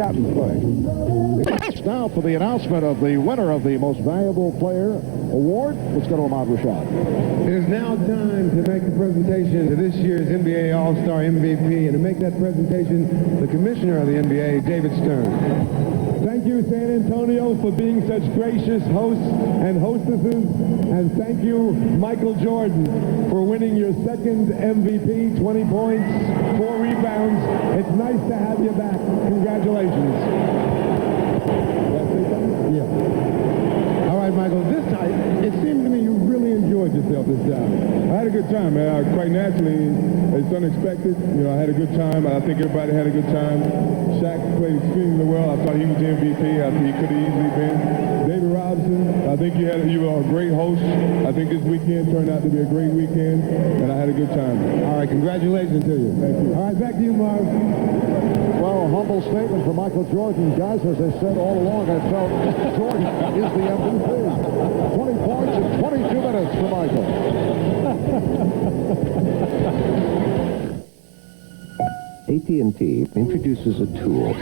out and play. Now for the announcement of the winner of the Most Valuable Player Award. Let's go to Ahmad Rashad. It is now time to make the presentation to this year's NBA All-Star MVP, and to make that presentation, the Commissioner of the NBA, David Stern. Thank you, San Antonio, for being such gracious hosts and hostesses, and thank you, Michael Jordan, for winning your second MVP, 20 points, 4 rebounds. It's nice to have you back. Congratulations. Yeah. All right, Michael, this time, it seemed to me you really enjoyed yourself this time. I had a good time, man. Quite naturally, it's unexpected. You know, I had a good time. I think everybody had a good time. Shaq played extremely well. I thought he was the MVP. I think he could have easily been. David Robinson, I think you were a great host. I think this weekend turned out to be a great weekend, and I had a good time. All right, congratulations to you. Thank you. All right, back to you, Marv. Well, humble statement from Michael Jordan. Guys, as I said all along, I felt Jordan is the MVP. 20 points in 22 minutes for Michael. AT&T introduces a tool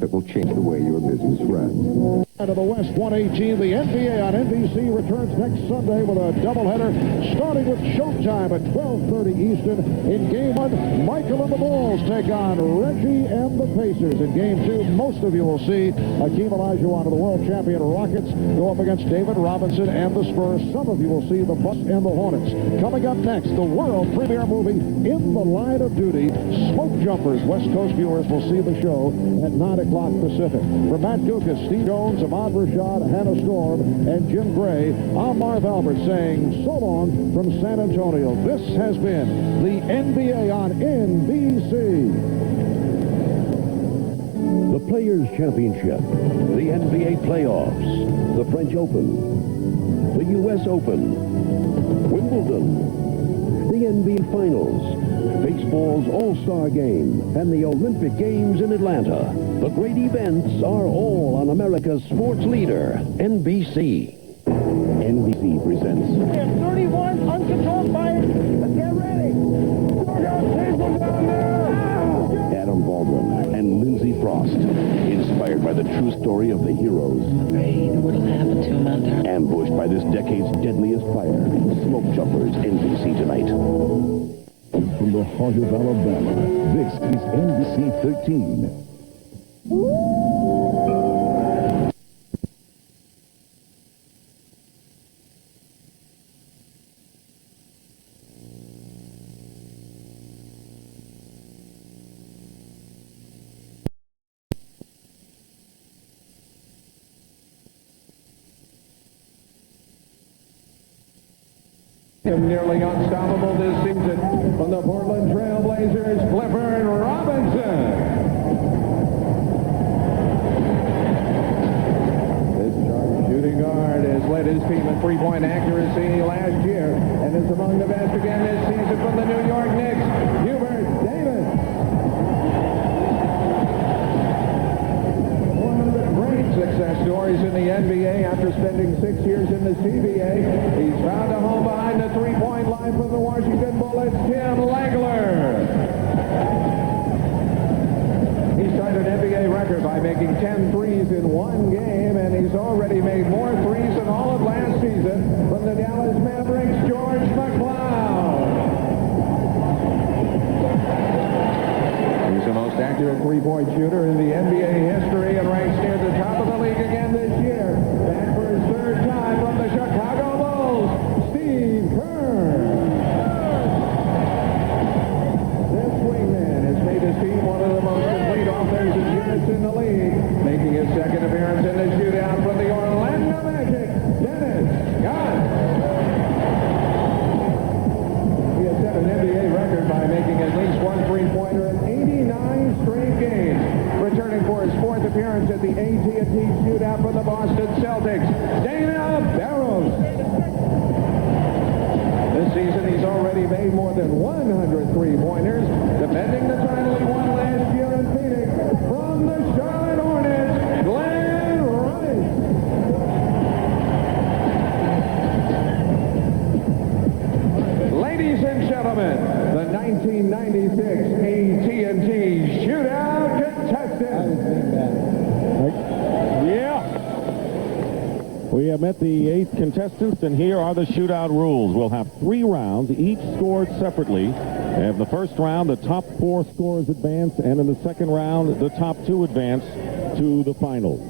that will change the way your business runs. Out of the West 118, the NBA on NBC returns next Sunday with a doubleheader, starting with Showtime at 12:30 Eastern. In Game 1, Michael and the Bulls take on Reggie and the Pacers. In Game 2, most of you will see Hakeem Olajuwon of the world champion Rockets go up against David Robinson and the Spurs. Some of you will see the Bucks and the Hornets. Coming up next, the world premiere movie, In the Line of Duty, Smoke Jumpers. West Coast viewers will see the show at 9 o'clock Pacific. For Matt Dukas, Steve Jones, Ahmad Rashad, Hannah Storm, and Jim Gray, I'm Marv Albert saying so long from San Antonio. This has been the NBA on NBC. The Players' Championship, the NBA playoffs, the French Open, the U.S. Open, Wimbledon, the NBA Finals, baseball's All-Star Game, and the Olympic Games in Atlanta. The great events are all on America's sports leader, NBC. NBC presents... We have 31 uncontrolled fires. Get ready. Adam Baldwin and Lindsay Frost, inspired by the true story of the heroes. Afraid what'll happen to him out there. Ambushed by this decade's deadliest fire. Smoke Jumpers, NBC tonight. From the heart of Alabama, this is NBC 13. Nearly unstoppable this season from the Portland Trail Blazers, Clifford Robinson. This sharp shooting guard has led his team in three-point accuracy last year and is among the best again this season from the New York Knicks, Hubert Davis. One of the great success stories in the NBA after spending 6 years in the CBA. He's found a home behind the three-point line from the Washington Bullets, Tim Legler. He started an NBA record by making 10 threes in one game, and he's already made more threes than all of last season from the Dallas Mavericks, George Mcleod. He's the most accurate three-point shooter in the NBA history and ranks near the top of the league again this year. Back for his third time from the Chicago Bulls, Steve Kerr. This wingman has made his team one of the most complete offensive units in the league, making his second appearance in the shootout from the Orlando Magic, Dennis Scott. He has set an NBA record by making at least one three-pointer in 89 straight games, returning for his fourth appearance at the AT&T Shootout for the Boston Celtics, Barros. This season, he's already made more than 100 three-pointers, defending the title he won last year in Phoenix from the Charlotte Hornets, Glenn Rice. Ladies and gentlemen, the 1996 AT&T Shootout contestants. met the 8 contestants, and here are the shootout rules. We'll have 3 rounds, each scored separately. In the first round, the top 4 scorers advance, and in the second round, the top 2 advance to the finals.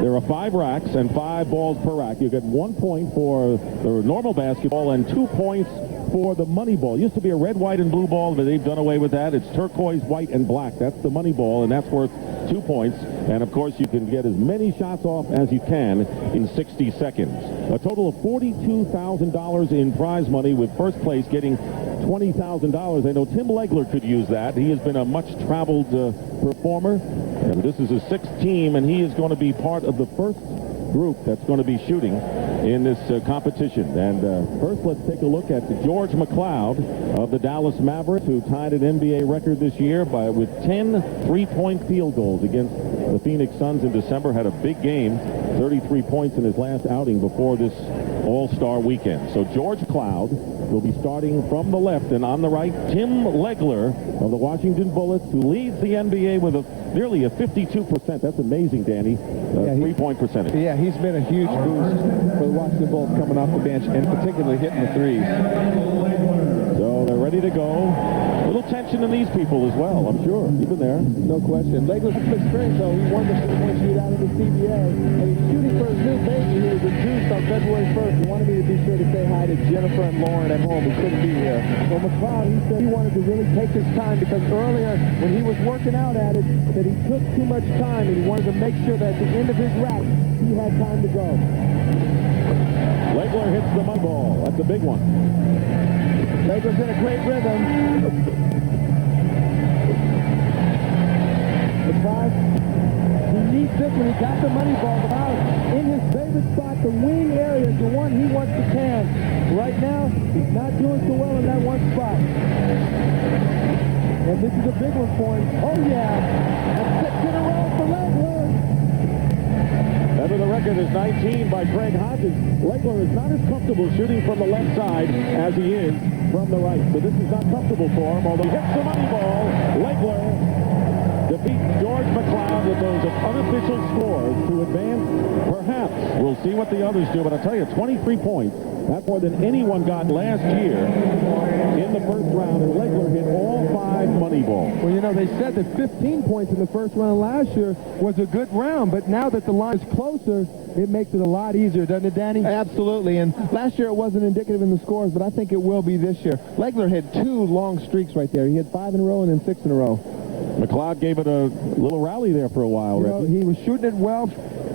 There are 5 racks and 5 balls per rack. You get 1 point for the normal basketball and 2 points for the money ball. It used to be a red, white, and blue ball, but they've done away with that. It's turquoise, white, and black. That's the money ball, and that's worth 2 points. And, of course, you can get as many shots off as you can in 60 seconds. A total of $42,000 in prize money, with first place getting $20,000. I know Tim Legler could use that. He has been a much-traveled performer, and this is his 6th team, and he is going to be part of the first group that's going to be shooting in this competition. And first, let's take a look at George Mcleod of the Dallas Mavericks, who tied an NBA record this year with 10 three-point field goals against the Phoenix Suns in December. Had a big game, 33 points in his last outing before this All-Star weekend. So George Mcleod will be starting from the left, and on the right, Tim Legler of the Washington Bullets, who leads the NBA with nearly a 52%. That's amazing, Danny. Three-point percentage. Yeah, he's been a huge boost for the Washington Bullets coming off the bench, and particularly hitting the threes. So they're ready to go. A little tension in these people as well, I'm sure. You've been there. No question. Legler's experience, though. He won the three-point shootout in the CBA, and he's shooting for his new baby, who was induced on February 1st. He wanted me to be sure to say hi to Jennifer and Lauren at home. He couldn't be here. So Mcleod, he said he wanted to really take his time, because earlier, when he was working out at it, that he took too much time, and he wanted to make sure that at the end of his rack, he had time to go. Legler hits the money ball. That's a big one. Legler's in a great rhythm. Mcleod, he needs this when he got the money ball. Mcleod in his favorite spot, the wing area, is the one he wants to can. Right now, he's not doing so well in that one spot. And this is a big one for him. Oh, yeah. That's 6 in a row for Legler. Ever the record is 19 by Craig Hodges. Legler is not as comfortable shooting from the left side as he is from the right. So this is not comfortable for him, although he hits the money ball. Legler defeats George Mcleod with those unofficial scores to advance. Perhaps we'll see what the others do, but I'll tell you, 23 points. That's more than anyone got last year in the first round, and Legler hit all 5 money balls. Well, you know, they said that 15 points in the first round last year was a good round, but now that the line is closer, it makes it a lot easier, doesn't it, Danny? Absolutely, and last year it wasn't indicative in the scores, but I think it will be this year. Legler had 2 long streaks right there. He had 5 in a row and then 6 in a row. Mcleod gave it a little rally there for a while. You know, he was shooting it well.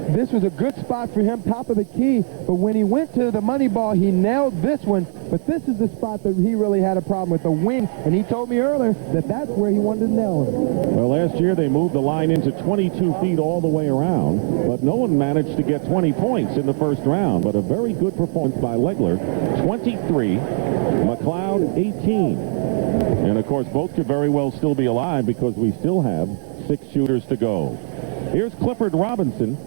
This was a good spot for him, top of the key. But when he went to the money ball, he nailed this one. But this is the spot that he really had a problem with, the wing. And he told me earlier that that's where he wanted to nail him. Well, last year they moved the line into 22 feet all the way around. But no one managed to get 20 points in the first round. But a very good performance by Legler. 23, Mcleod 18. And, of course, both could very well still be alive, because we still have 6 shooters to go. Here's Clifford Robinson,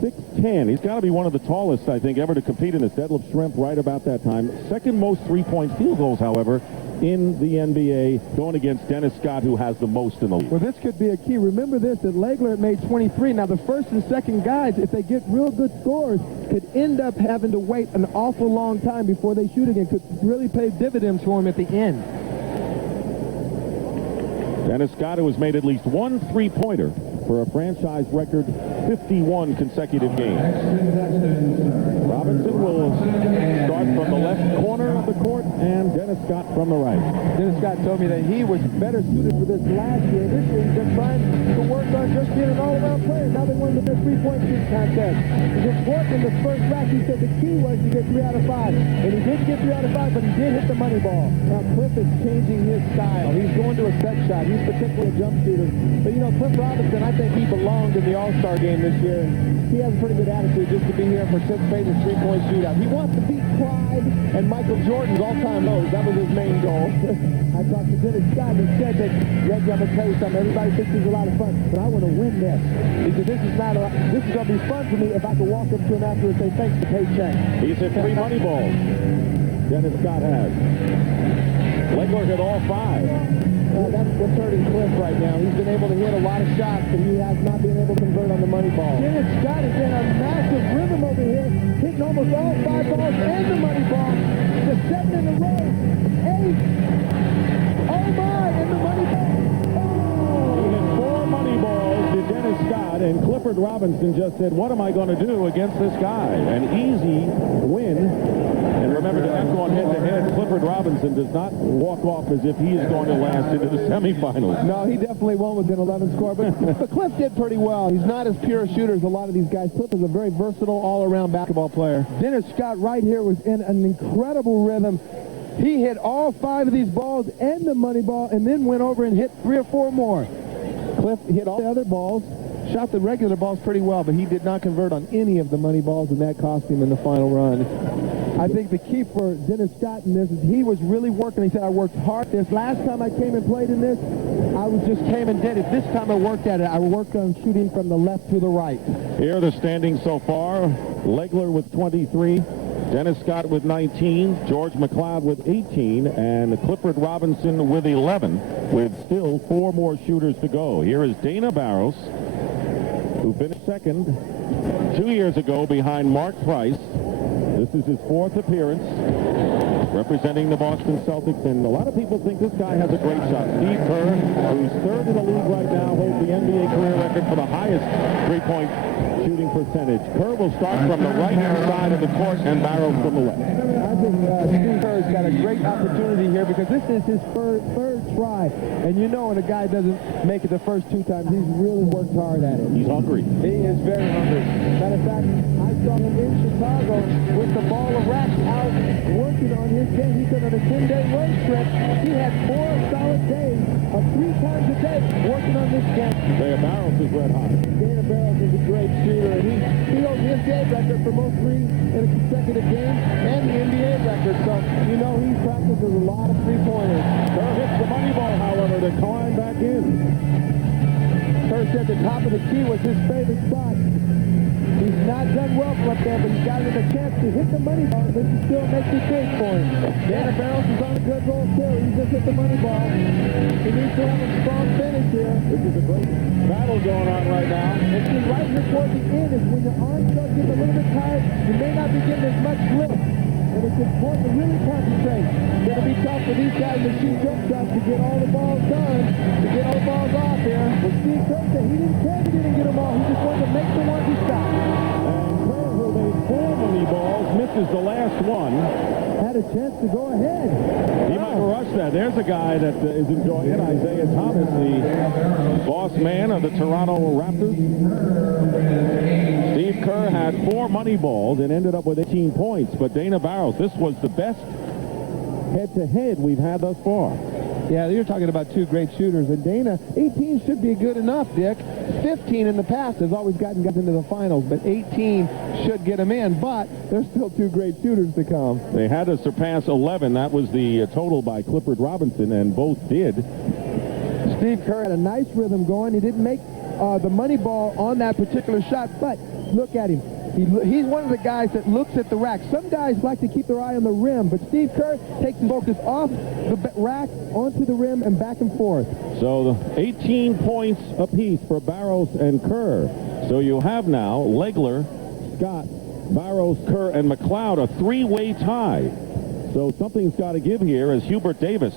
6'10". He's got to be one of the tallest, I think, ever to compete in this. Deadlift shrimp right about that time. Second most three-point field goals, however, in the NBA, going against Dennis Scott, who has the most in the league. Well, this could be a key. Remember this, that Legler made 23. Now, the first and second guys, if they get real good scores, could end up having to wait an awful long time before they shoot again. Could really pay dividends for him at the end. Dennis Scott, who has made at least 1 three-pointer for a franchise record 51 consecutive games. Robinson will start from the left corner of the court, and Dennis Scott from the right. Dennis Scott told me that he was better suited for this last year. This year he's been trying to work on just being an all-around player. Now they won the three-point shooting contest. It's important in the first rack. He said the key was to get 3 out of 5. And he did get 3 out of 5, but he did hit the money ball. Now Cliff is changing his style. He's going to a set shot. He's particularly a jump shooter. But you know, Cliff Robinson, I think he belonged in the All-Star game this year. He has a pretty good attitude just to be here and participate in the three-point shootout. He wants to beat Clyde and Michael Jordan's all-time lows. That was his main goal. I talked to Dennis Scott and said that, Reggie, I'm going to tell you something. Everybody thinks it's a lot of fun, but I want to win this. He said, this is going to be fun for me if I can walk up to him after and say, thanks for paycheck. He's hit 3 money balls. Dennis Scott has. Legler hit all 5. That's what's hurting Cliff right now. He's been able to hit a lot of shots, but he has not been able to convert on the money ball. Dennis Scott is in a massive rhythm over here. almost all 5 balls and the money ball. The 7 in a row. 8. Oh my, and the money ball. He hit 4 money balls to Dennis Scott, and Clifford Robinson just said, what am I going to do against this guy? An easy win. And remember, to have gone head-to-head, Clifford Robinson does not walk off as if he is going to last into the semifinals. No, he definitely won't with an 11 score, but Cliff did pretty well. He's not as pure a shooter as a lot of these guys. Cliff is a very versatile, all-around basketball player. Dennis Scott right here was in an incredible rhythm. He hit all 5 of these balls and the money ball, and then went over and hit 3 or 4 more. Cliff hit all the other balls, shot the regular balls pretty well, but he did not convert on any of the money balls, and that cost him in the final run. I think the key for Dennis Scott in this is he was really working. He said, I worked hard. This last time I came and played in this, I was just came and did it. This time I worked at it. I worked on shooting from the left to the right. Here are the standings so far. Legler with 23, Dennis Scott with 19, George Mcleod with 18, and Clifford Robinson with 11, with still 4 more shooters to go. Here is Dana Barros, who finished second 2 years ago behind Mark Price. This is his 4th appearance representing the Boston Celtics, and a lot of people think this guy has a great shot. Steve Kerr, who's 3rd in the league right now, holds the NBA career record for the highest three-point shooting percentage. Kerr will start from the right-hand side of the court and Barros from the left. I think Steve Kerr's got a great opportunity here because this is his third try. And you know when a guy doesn't make it the first 2 times, he's really worked hard at it. He's hungry. He is very hungry. Matter of fact, I saw him in Chicago with the ball of wax out working on his game. He said on a 10-day road trip, he had 4 solid days of 3 times a day working on this game. Dana Barros is red hot. Dana Barros is a great shooter, and he holds the NBA record for most threes in a consecutive game and the NBA record. So, you know, he practices a lot of three-pointers. Kerr hits the money ball, however, to climb back in. Kerr said the top of the key was his favorite spot. He's not done well from up there, but he's got a chance to hit the money ball, but he still makes it big for him. Dana Barros is on a good roll, too. He just hit the money ball. He needs to have a strong finish here. This is a great battle going on right now. And see, right here toward the end is when your arms start getting a little bit tired. You may not be getting as much lift. And it's important to really concentrate. It's going to be tough for these guys to shoot jump shots to get all the balls done, to get all the balls off here. But Steve Kerr said he didn't care if he didn't get them all. He just wanted to make the ones he shot. And Kerr, who made 4 money balls, misses the last one. Had a chance to go ahead. He might rush that. There's a guy that is enjoying it, Isaiah Thomas, the boss man of the Toronto Raptors. Steve Kerr had 4 money balls and ended up with 18 points, but Dana Barros, this was the best head-to-head we've had thus far. Yeah, you're talking about 2 great shooters, and Dana, 18 should be good enough, Dick. 15 in the past has always gotten guys into the finals, but 18 should get them in, but there's still 2 great shooters to come. They had to surpass 11. That was the total by Clifford Robinson, and both did. Steve Kerr had a nice rhythm going. He didn't make the money ball on that particular shot, but look at him. He's one of the guys that looks at the rack. Some guys like to keep their eye on the rim, but Steve Kerr takes his focus off the rack onto the rim and back and forth. So 18 points apiece for Barros and Kerr. So you have now Legler, Scott, Barros, Kerr, and Mcleod, a 3-way tie. So something's got to give here as Hubert Davis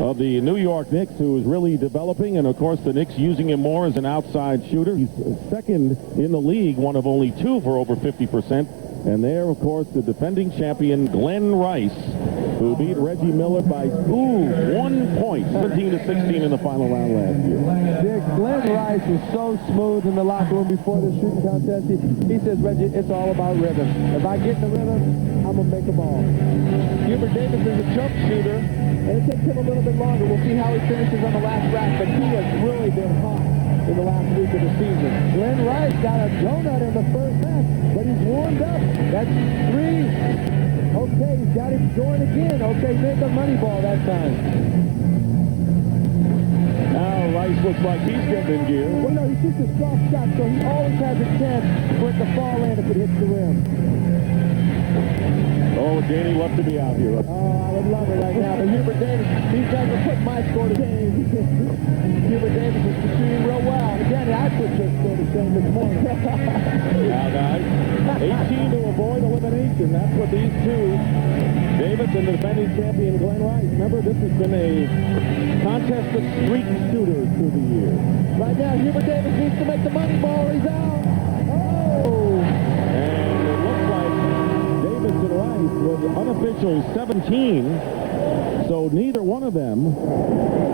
of the New York Knicks, who is really developing, and of course the Knicks using him more as an outside shooter. He's second in the league, one of only 2 for over 50%. And there, of course, the defending champion, Glenn Rice, who beat Reggie Miller by 1 point, 17-16 in the final round last year. Dick, Glenn Rice was so smooth in the locker room before the shooting contest. He says, Reggie, it's all about rhythm. If I get in the rhythm, I'm going to make a ball. Hubert Davis is a jump shooter, and it takes him a little bit longer. We'll see how he finishes on the last rack, but he has really been hot in the last week of the season. Glenn Rice got a donut in the first half, but he's warmed up. That's 3. Okay, he's got him going again. Okay, make a money ball that time. Now Rice looks like he's getting in gear. Well, no, he shoots a soft shot, so he always has a chance for it to fall in if it hits the rim. Oh, Danny loved to be out here. Oh, I would love it right now. But Hubert Davis, these guys will put my score to shame. Hubert Davis is shooting real well. Again, I put your score to shame this morning. Now, guys, 18 to avoid elimination. and that's what these two, Davis and the defending champion Glenn Rice. Remember, this has been a contest of street shooters through the years. Right now, Hubert Davis needs to make the money ball. He's out. Oh! And it looks like Davis and Rice were the unofficial 17, so neither one of them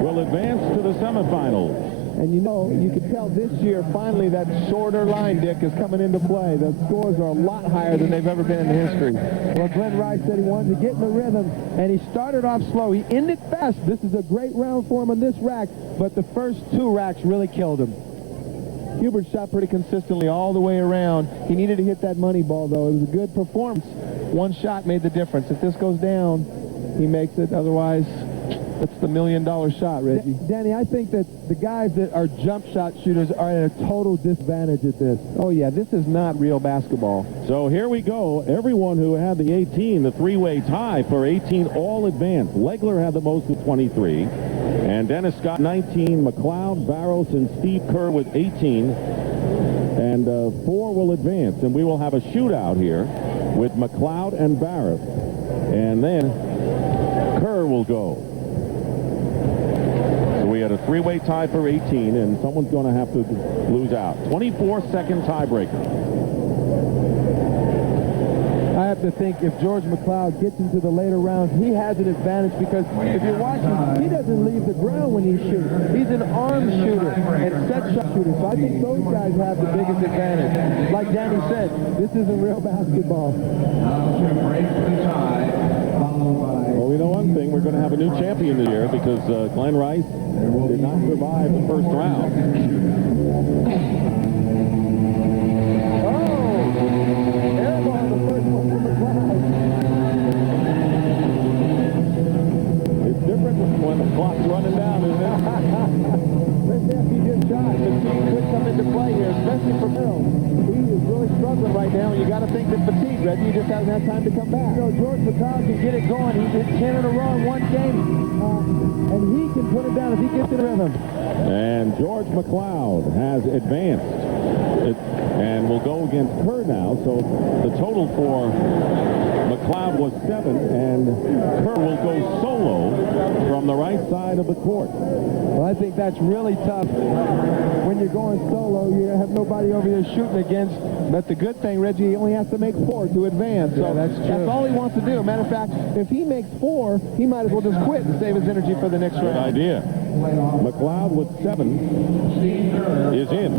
will advance to the semifinals. And you know, you can tell this year, finally, that shorter line, Dick, is coming into play. The scores are a lot higher than they've ever been in history. Well, Glenn Rice said he wanted to get in the rhythm, and he started off slow. He ended fast. This is a great round for him on this rack, but the first two racks really killed him. Hubert shot pretty consistently all the way around. He needed to hit that money ball, though. It was a good performance. One shot made the difference. If this goes down, he makes it. Otherwise, that's the $1 million shot, Reggie. Danny, I think that the guys that are jump shot shooters are at a total disadvantage at this. Oh, yeah, this is not real basketball. So here we go. Everyone who had the 18, the three-way tie for 18, all advanced. Legler had the most with 23. And Dennis Scott, 19. Mcleod, Barros, and Steve Kerr with 18. And 4 will advance. And we will have a shootout here with Mcleod and Barros. And then Kerr will go. We had a three-way tie for 18, and someone's going to have to lose out. 24-second tiebreaker. I have to think if George Mcleod gets into the later rounds, he has an advantage because if you're watching, he doesn't leave the ground when he shoots. He's an arm shooter and set shot shooter. So I think those guys have the biggest advantage. Like Danny said, this isn't real basketball. Well, we know one thing. We're going to have a new champion this year because Glenn Rice did not survive the first round. It's different when the clock's running down, isn't it? Let's say a few good shots. The team could come into play here, especially for Bill. He is really struggling right now, and you got to think that fatigue, Reggie, he just hasn't had time to come back. You know, George Mcleod can get it going. He did 10 in a row in one game, and he can put it down if he gets in rhythm. And George Mcleod has advanced. And will go against Kerr now, so the total for Mcleod was 7, and Kerr will go solo from the right side of the court. Well, I think that's really tough. When you're going solo, you have nobody over there shooting against. But the good thing, Reggie, he only has to make 4 to advance. So that's all he wants to do. Matter of fact, if he makes 4, he might as well just quit and save his energy for the next round. Good idea. Mcleod with 7 is in.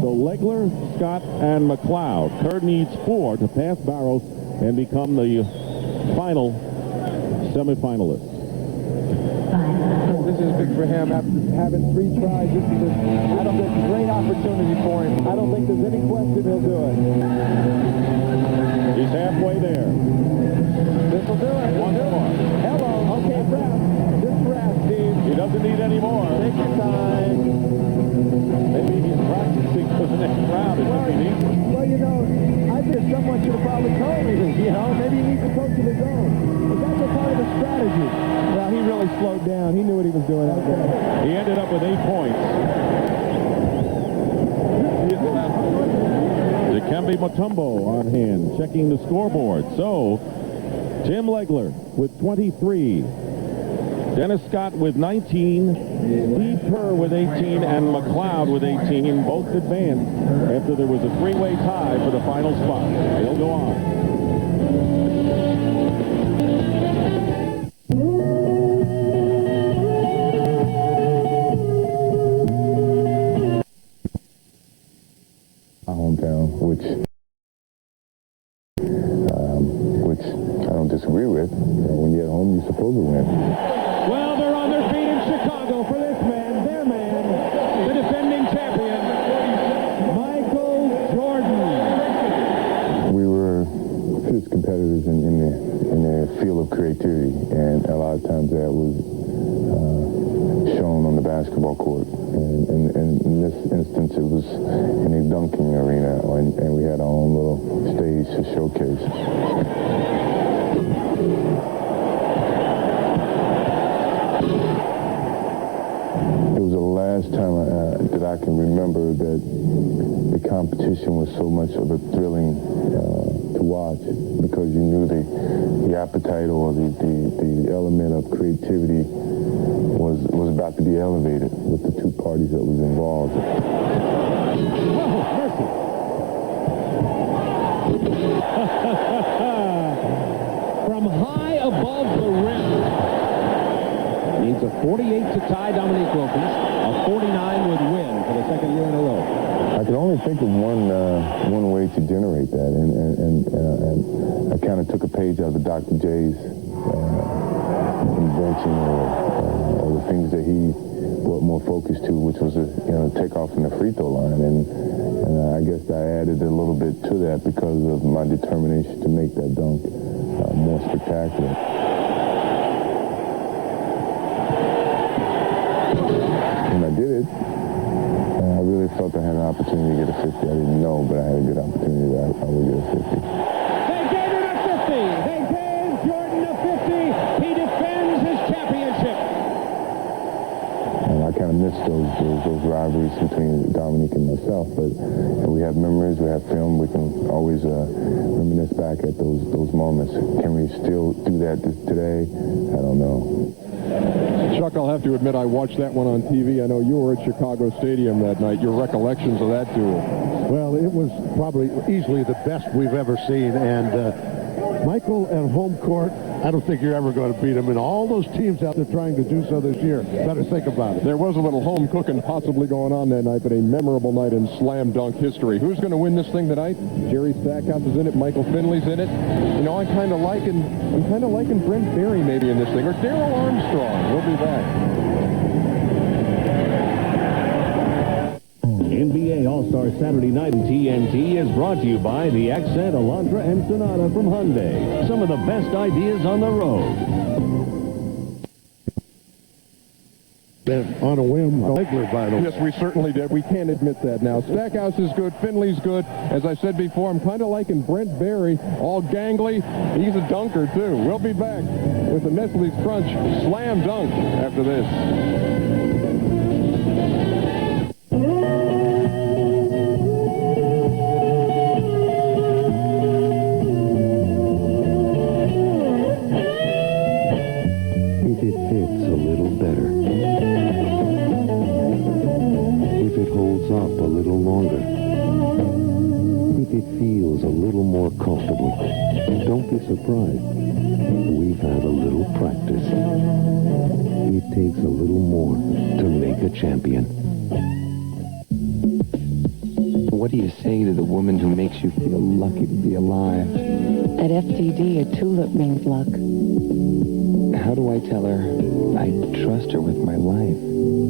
So Legler, Scott, and Mcleod. Kerr needs 4 to pass Barros and become the final semifinalist. This is big for him after having 3 tries. This is a great opportunity for him. I don't think there's any question he'll do it. He's halfway there. This will do it. One more. Hello. Okay, Brad. Just Brad, Steve. He doesn't need any more. Take your time. Maybe he's practicing for the next round if he needs it. Well, you know, I think someone should have probably told me this, you know. Maybe he needs to coach of his own. But that's a part of the strategy. Well, he really slowed down. He knew what he was doing out there. He ended up with 8 points. Dikembe Mutombo on hand, checking the scoreboard. So, Tim Legler with 23. Dennis Scott with 19, Steve Kerr with 18, and Mcleod with 18. Both advanced after there was a 3-way tie for the final spot. They'll go on. My hometown, which I don't disagree with. When you're at home, you're supposed to win. Well, they're on their feet in Chicago for this man, their man, the defending champion, Michael Jordan. We were fierce competitors in the field of creativity, and a lot of times that was shown on the basketball court. And in this instance, it was in a dunking arena, and we had our own little stage to showcase. It was the last time that I can remember that the competition was so much of a thrilling to watch because you knew the appetite or the element of creativity was about to be elevated with the two parties that was involved. From high above the rim. Needs a 48 to tie Dominique Wilkins. A 49 would win for the second year in a row. I could only think of one way to generate that, and I kind of took a page out of Dr. J's invention or the things that he brought more focus to, which was take off from the free throw line, and I guess I added a little bit to that because of my determination to make that dunk more spectacular. When I did it, I really felt I had an opportunity to get a 50. I didn't know, but I had a good opportunity that I would get a 50. They gave him a 50. They gave Jordan a 50. He defends his championship. And I kind of missed those rivalries between Dominique and myself, but we have memories, we have film, we can always reminisce back at those moments. Can we still do that today? I don't know. Chuck, I'll have to admit I watched that one on TV. I know you were at Chicago Stadium that night. Your recollections of that duel? Well, it was probably easily the best we've ever seen, and Michael at home court, I don't think you're ever going to beat him. And all those teams out there trying to do so this year, better think about it. There was a little home cooking possibly going on that night, but a memorable night in slam dunk history. Who's going to win this thing tonight? Jerry Stackhouse is in it. Michael Finley's in it. You know, I'm kind of liking Brent Berry maybe in this thing, or Darryl Armstrong. We'll be back. NBA All-Star Saturday Night in TNT is brought to you by the Accent, Elantra, and Sonata from Hyundai. Some of the best ideas on the road. Then on a whim, Legler, by the way. Yes, we certainly did. We can't admit that now. Stackhouse is good. Finley's good. As I said before, I'm kind of liking Brent Berry, all gangly. He's a dunker, too. We'll be back with the Nestle's Crunch Slam Dunk after this. Surprised. We've had a little practice. It takes a little more to make a champion. What do you say to the woman who makes you feel lucky to be alive? At FTD, a tulip means luck. How do I tell her I trust her with my life?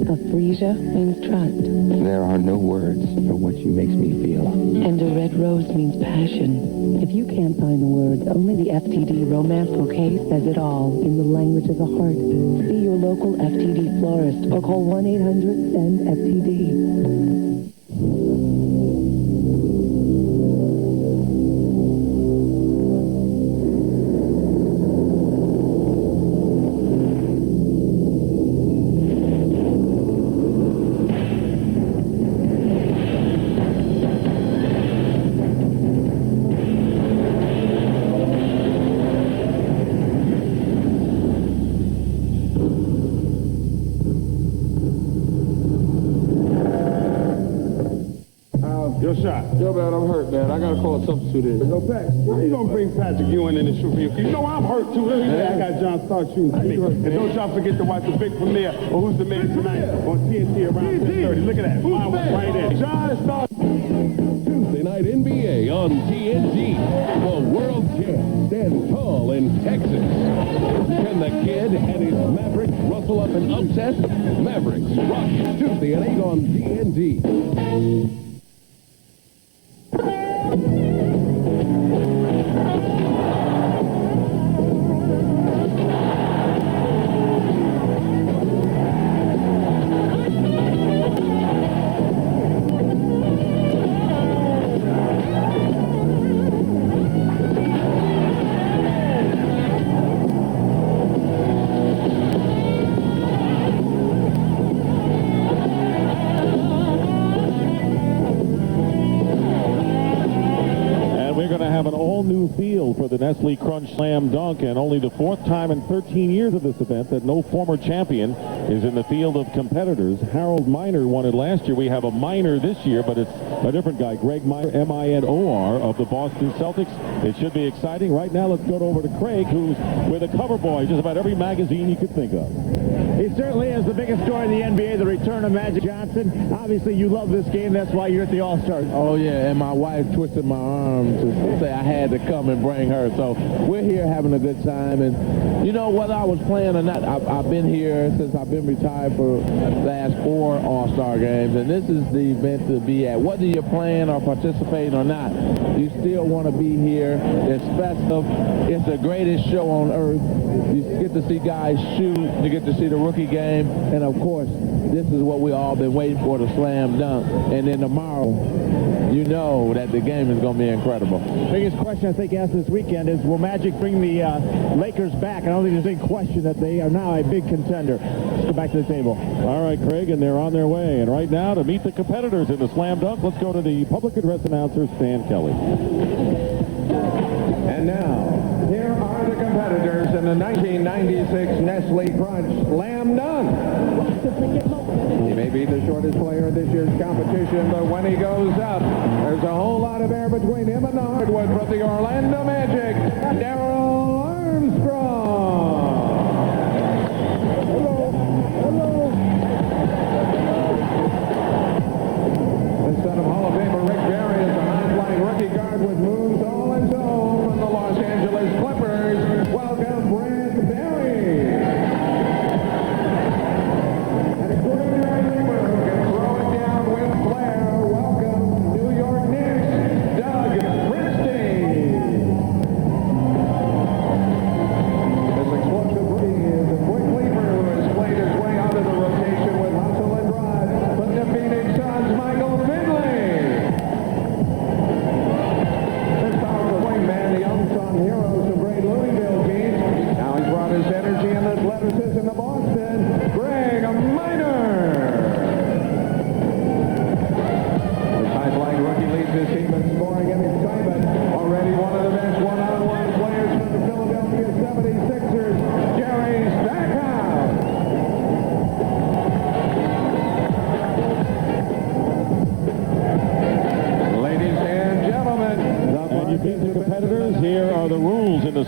A freesia means trust. There are no words for what she makes me feel. And a red rose means passion. If you can't find the words, only the FTD Romance Bouquet says it all in the language of the heart. See your local FTD florist or call 1-800-SEND-FTD. Yo, Shot. Yo, man, I'm hurt, man. I got to call a substitute in. Yo, Pat, why you going to bring Patrick Ewing in and shoot for you? You know I'm hurt, too. I got John Stark shooting for me. And don't y'all forget to watch the big premiere of Who's the Man tonight on TNT around 10:30. Look at that. Right in. John Stark. Tuesday night NBA on TNT. The world champ stands tall in Texas. Can the kid and his Mavericks rustle up an upset? Mavericks rock Tuesday at 8 on TNT. going to have an all-new field for the Nestle Crunch Slam Dunk, and only the 4th time in 13 years of this event that no former champion is in the field of competitors. Harold Miner won it last year. We have a Miner this year, but it's a different guy, Greg Miner, M-I-N-O-R, of the Boston Celtics. It should be exciting. Right now, let's go over to Craig, who's with a cover boy, just about every magazine you could think of. He certainly is the biggest story in the NBA, the return of Magic Johnson. Obviously, you love this game. That's why you're at the All-Star. Oh, yeah, and my wife twisted my arm to say I had to come and bring her. So we're here having a good time. And, you know, whether I was playing or not, I've been here since I've been retired for the last 4 All-Star games. And this is the event to be at. Whether you're playing or participating or not, you still want to be here. It's festive. It's the greatest show on earth. You get to see guys shoot. You get to see the rookie game. And, of course, this is what we all been waiting for, the slam dunk. And then tomorrow, you know that the game is going to be incredible. Biggest question I think asked this weekend is, will Magic bring the Lakers back? I don't think there's any question that they are now a big contender. Let's go back to the table. All right, Craig, and they're on their way. And right now, to meet the competitors in the slam dunk, let's go to the public address announcer, Stan Kelly. And now, here are the competitors in the 1996 Nestle Crunch Slam Dunk. He may be the shortest player in this year's competition, but when he goes up, there's a whole lot of air between him and the hardwood from the Orlando Magic, Darryl Armstrong. Hello. Instead of Hall of Famer Rick Barry is a high-flying rookie guard with moves all his own from the Los Angeles Clippers. Welcome, Brad Barry.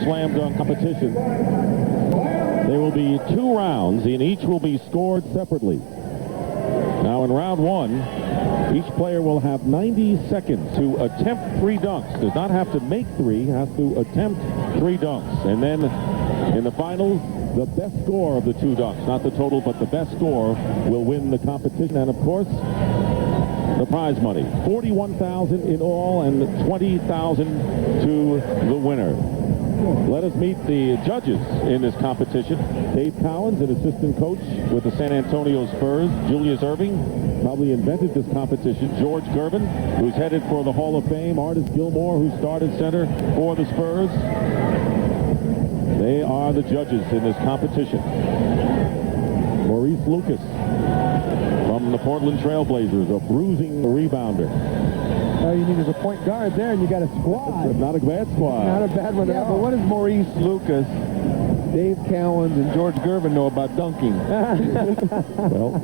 Slam dunk competition. There will be 2 rounds, and each will be scored separately. Now, in round 1, each player will have 90 seconds to attempt 3 dunks. Does not have to make 3, has to attempt 3 dunks. And then in the finals, the best score of the 2 dunks, not the total, but the best score will win the competition. And, of course, the prize money, $41,000 in all and $20,000 to the winner. Let us meet the judges in this competition. Dave Cowens, an assistant coach with the San Antonio Spurs. Julius Erving probably invented this competition. George Gervin, who's headed for the Hall of Fame. Artis Gilmore, who started center for the Spurs. They are the judges in this competition. Maurice Lucas from the Portland Trailblazers, a bruising rebounder. All you need is a point guard there, and you got a squad. Not a bad squad. Not a bad one. Yeah, but what does Maurice Lucas, Dave Cowens, and George Gervin know about dunking? Well,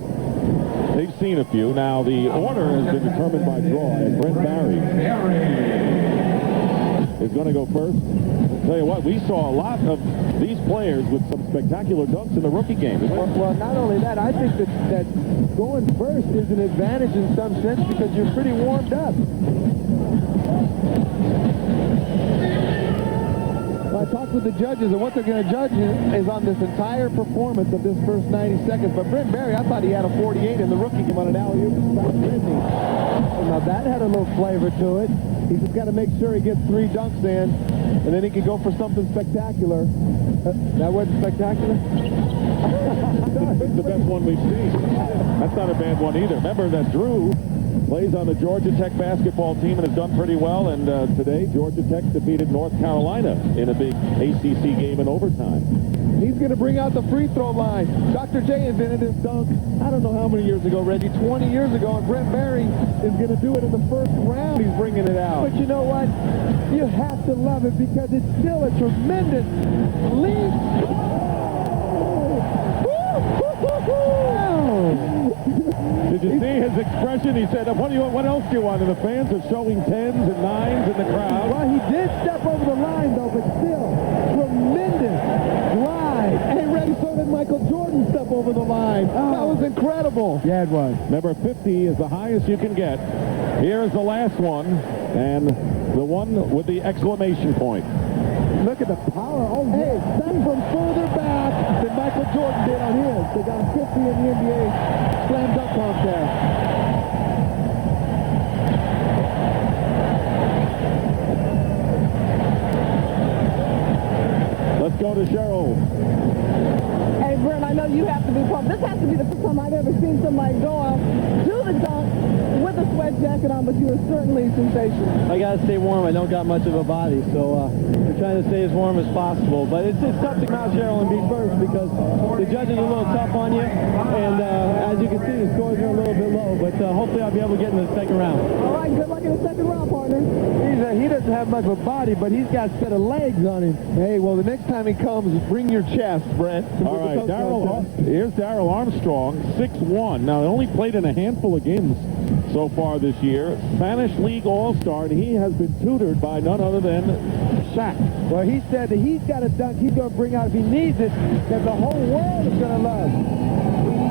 they've seen a few. Now, the order has been determined by draw, and Brent Barry is going to go first. Tell you what, we saw a lot of these players with some spectacular dunks in the rookie game. Well, not only that, I think that going first is an advantage in some sense because you're pretty warmed up. Well, I talked with the judges, and what they're going to judge is on this entire performance of this first 90 seconds. But Brent Barry, I thought he had a 48 in the rookie game on an alley-oop. Now, that had a little flavor to it. He's just got to make sure he gets 3 dunks in, and then he can go for something spectacular. That wasn't spectacular? It's the best one we've seen. That's not a bad one either. Remember that Drew plays on the Georgia Tech basketball team and has done pretty well. And today, Georgia Tech defeated North Carolina in a big ACC game in overtime. He's going to bring out the free throw line. Dr. J invented this dunk, I don't know how many years ago, Reggie, 20 years ago, and Brent Barry is going to do it in the first round. He's bringing it out. But you know what? You have to love it because it's still a tremendous lead. Did you see his expression? He said, what else do you want? And the fans are showing 10s and 9s in the crowd. Well, he did step over the line, though, but still, tremendous glide. And Reggie, so did Michael Jordan step over the line. That was incredible. Yeah, it was. Number 50 is the highest you can get. Here is the last one, and the one with the exclamation point. Look at the power. Oh, hey, that's from further back than Michael Jordan did on his. They got 50 in the NBA slam dunk contest. Let's go to Cheryl. Hey, Brent, I know you have to be pumped. This has to be the first time I've ever seen somebody go out, do the dunk with a sweat jacket on, but you were certainly sensational. I got to stay warm. I don't got much of a body, so we're trying to stay as warm as possible. But it's tough to come out, Cheryl, and be first because the judges are a little tough on you. And as you can see, the scores are a little bit low. But hopefully I'll be able to get in the second round. All right, good luck in the second round, partner. He doesn't have much of a body, but he's got a set of legs on him. Hey, well, the next time he comes, bring your chest, Brent. All right, here's Darryl Armstrong, 6'1". Now, he only played in a handful of games so far this year. Spanish League All-Star, and he has been tutored by none other than Shaq. Well, he said that he's got a dunk he's going to bring out if he needs it, that the whole world is going to love.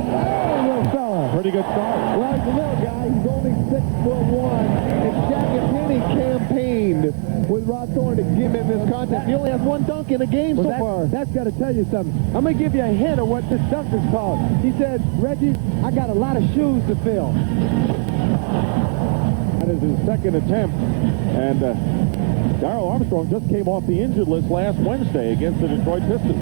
Oh, little fella. Pretty good start. Well, he's a little guy. He's only 6'1", and Shaq and Penny campaigned with Rod Thorne to give him this contest. He only has one dunk in a game so far. That's got to tell you something. I'm going to give you a hint of what this dunk is called. He said, Reggie, I got a lot of shoes to fill. That is his second attempt, and Darryl Armstrong just came off the injured list last Wednesday against the Detroit Pistons.